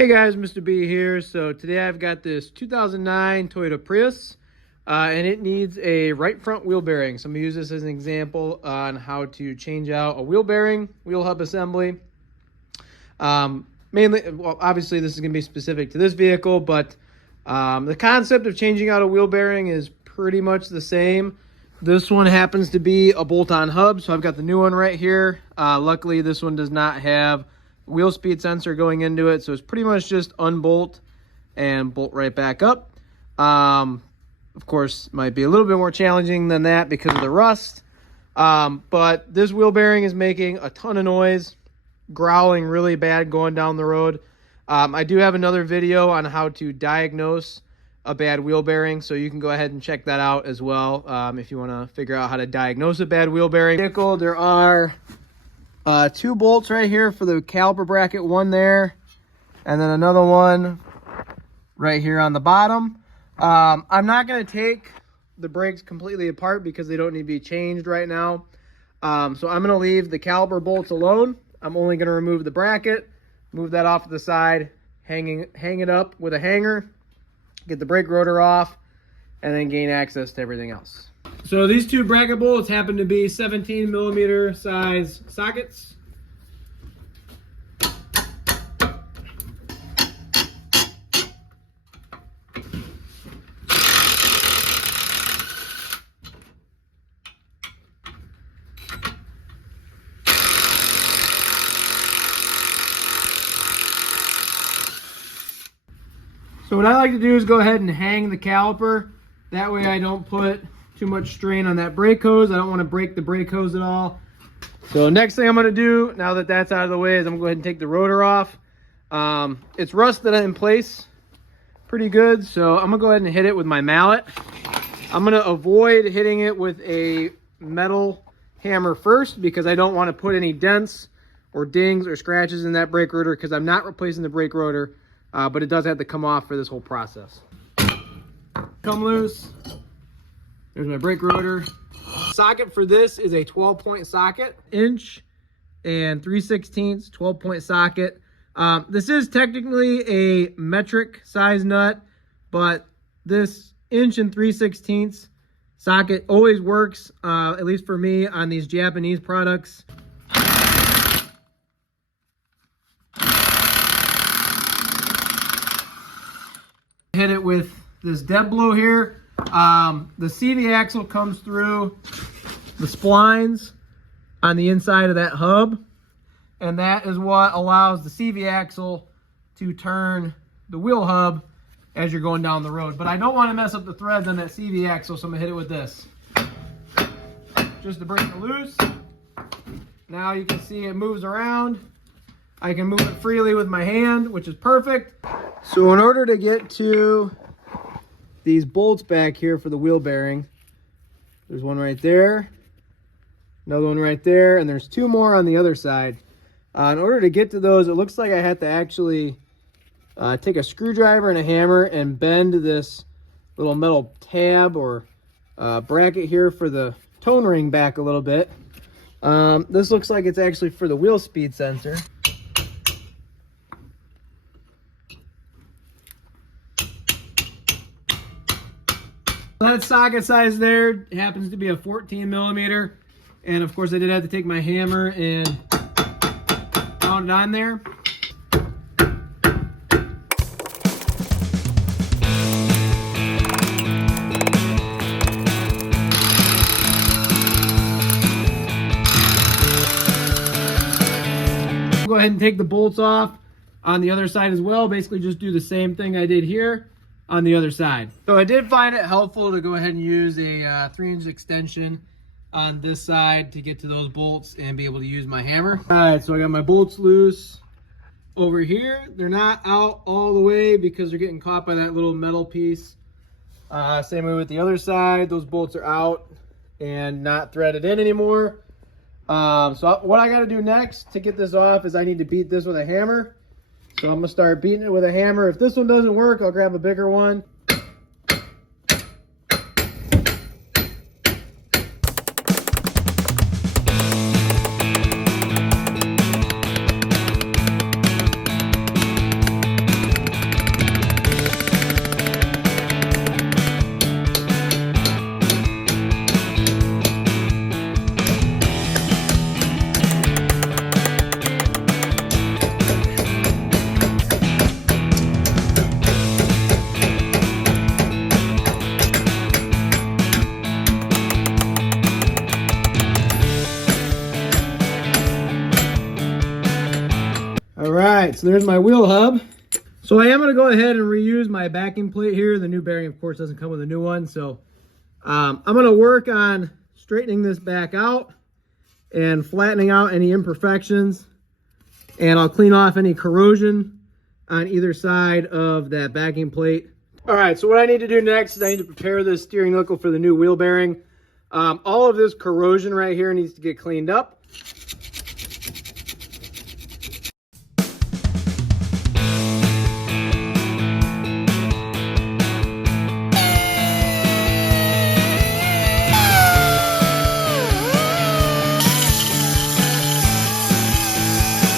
Hey guys, Mr. B here. So today I've got this 2009 Toyota Prius and it needs a right front wheel bearing. So I'm going to use this as an example on how to change out a wheel bearing, wheel hub assembly. Mainly, well, obviously this is going to be specific to this vehicle, but the concept of changing out a wheel bearing is pretty much the same. This one happens to be a bolt-on hub, so I've got the new one right here. Luckily, this one does not have wheel speed sensor going into it, so it's pretty much just unbolt and bolt right back up. Of course, might be a little bit more challenging than that because of the rust, but this wheel bearing is making a ton of noise, growling really bad going down the road. I do have another video on how to diagnose a bad wheel bearing, so you can go ahead and check that out as well if you want to figure out how to diagnose a bad wheel bearing. There are two bolts right here for the caliper bracket, one there, and then another one right here on the bottom. I'm not going to take the brakes completely apart because they don't need to be changed right now. So I'm going to leave the caliper bolts alone. I'm only going to remove the bracket, move that off to the side, hang it up with a hanger, get the brake rotor off, and then gain access to everything else. So these two bracket bolts happen to be 17 millimeter size sockets. So what I like to do is go ahead and hang the caliper. That way I don't put too much strain on that brake hose. I don't want to break the brake hose at all. So next thing I'm going to do, now that that's out of the way, is I'm going to go ahead and take the rotor off. It's rusted in place pretty good, so I'm going to go ahead and hit it with my mallet. I'm going to avoid hitting it with a metal hammer first because I don't want to put any dents or dings or scratches in that brake rotor because I'm not replacing the brake rotor, but it does have to come off for this whole process. Come loose. There's my brake rotor. Socket for this is a 12-point socket, inch and 3/16 12-point socket. This is technically a metric size nut, but this inch and 3/16 socket always works, at least for me, on these Japanese products. Hit it with this dead blow here. The CV axle comes through the splines on the inside of that hub, and that is what allows the CV axle to turn the wheel hub as you're going down the road. But I don't want to mess up the threads on that CV axle, so I'm gonna hit it with this just to break it loose. Now you can see it moves around. I can move it freely with my hand, which is perfect. So in order to get to these bolts back here for the wheel bearing, there's one right there, another one right there, and there's two more on the other side. In order to get to those, it looks like I have to actually take a screwdriver and a hammer and bend this little metal tab or bracket here for the tone ring back a little bit. This looks like it's actually for the wheel speed sensor. That socket size there happens to be a 14 millimeter. And of course I did have to take my hammer and pound it on there. Go ahead and take the bolts off on the other side as well. Basically just do the same thing I did here on the other side. So I did find it helpful to go ahead and use a 3-inch extension on this side to get to those bolts and be able to use my hammer. All right, so I got my bolts loose over here. They're not out all the way because they're getting caught by that little metal piece. Same way with the other side. Those bolts are out and not threaded in anymore. So what I got to do next to get this off is I need to beat this with a hammer. So I'm going to start beating it with a hammer. If this one doesn't work, I'll grab a bigger one. so there's my wheel hub. So I am going to go ahead and reuse my backing plate here. The new bearing, of course, doesn't come with a new one. So I'm going to work on straightening this back out and flattening out any imperfections. And I'll clean off any corrosion on either side of that backing plate. All right, so what I need to do next is I need to prepare this steering knuckle for the new wheel bearing. All of this corrosion right here needs to get cleaned up.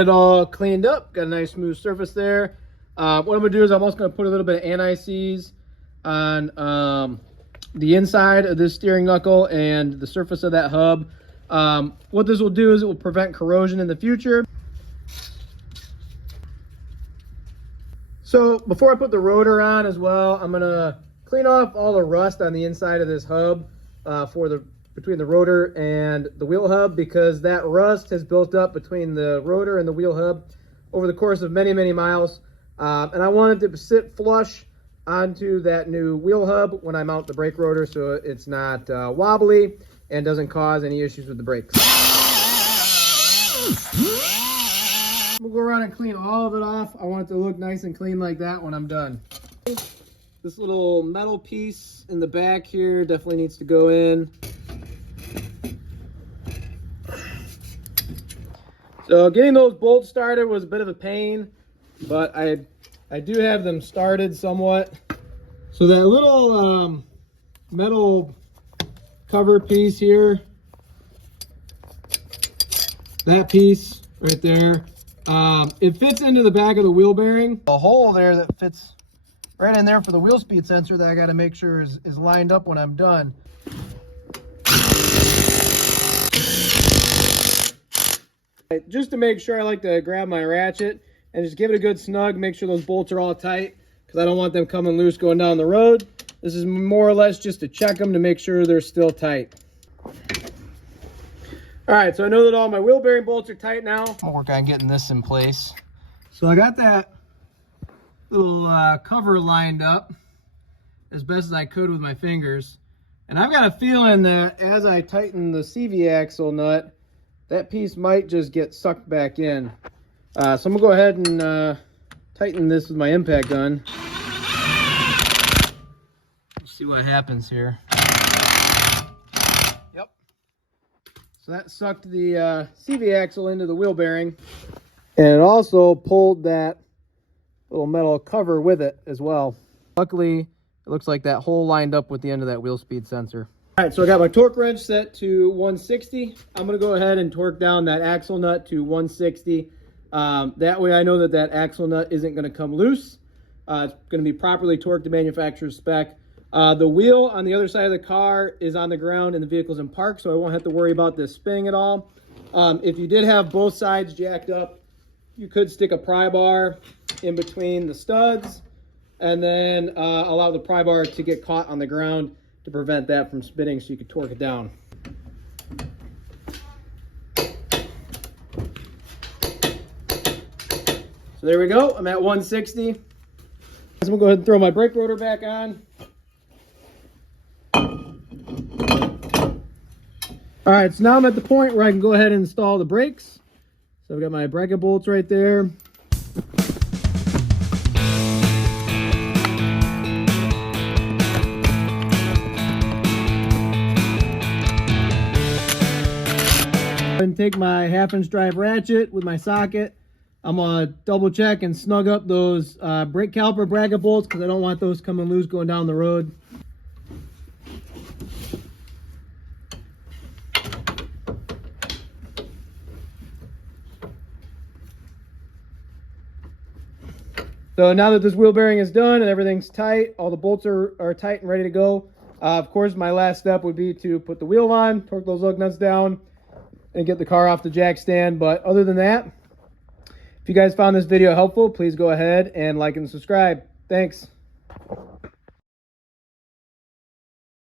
It all cleaned up, got a nice smooth surface there. What I'm gonna do is I'm also gonna put a little bit of anti-seize on the inside of this steering knuckle and the surface of that hub. What this will do is it will prevent corrosion in the future. So before I put the rotor on as well, I'm gonna clean off all the rust on the inside of this hub between the rotor and the wheel hub, because that rust has built up between the rotor and the wheel hub over the course of many, many miles. And I want it to sit flush onto that new wheel hub when I mount the brake rotor, so it's not wobbly and doesn't cause any issues with the brakes. We'll go around and clean all of it off. I want it to look nice and clean like that when I'm done. This little metal piece in the back here definitely needs to go in. So getting those bolts started was a bit of a pain, but I do have them started somewhat. So that little metal cover piece here, that piece right there, it fits into the back of the wheel bearing. A hole there that fits right in there for the wheel speed sensor that I got to make sure is lined up when I'm done. Just to make sure, I like to grab my ratchet and just give it a good snug, make sure those bolts are all tight, because I don't want them coming loose going down the road. This is more or less just to check them to make sure they're still tight. All right, so I know that all my wheel bearing bolts are tight now. I'll work on getting this in place. So I got that little cover lined up as best as I could with my fingers. And I've got a feeling that as I tighten the CV axle nut, that piece might just get sucked back in. So I'm gonna go ahead and tighten this with my impact gun. Let's see what happens here. Yep. So that sucked the CV axle into the wheel bearing, and it also pulled that little metal cover with it as well. Luckily, it looks like that hole lined up with the end of that wheel speed sensor. All right, so I got my torque wrench set to 160. I'm gonna go ahead and torque down that axle nut to 160. That way I know that that axle nut isn't gonna come loose. It's gonna be properly torqued to manufacturer's spec. The wheel on the other side of the car is on the ground and the vehicle's in park, so I won't have to worry about this spinning at all. If you did have both sides jacked up, you could stick a pry bar in between the studs and then allow the pry bar to get caught on the ground to prevent that from spinning, so you could torque it down. So there we go, I'm at 160. So I'm gonna go ahead and throw my brake rotor back on. All right, so now I'm at the point where I can go ahead and install the brakes. So I've got my bracket bolts right there. And take my 1/2" drive ratchet with my socket. I'm gonna double check and snug up those brake caliper bracket bolts, because I don't want those coming loose going down the road. So now that this wheel bearing is done and everything's tight, all the bolts are tight and ready to go. Of course, my last step would be to put the wheel on, torque those lug nuts down, and get the car off the jack stand. But other than that, if you guys found this video helpful, please go ahead and like and subscribe. Thanks.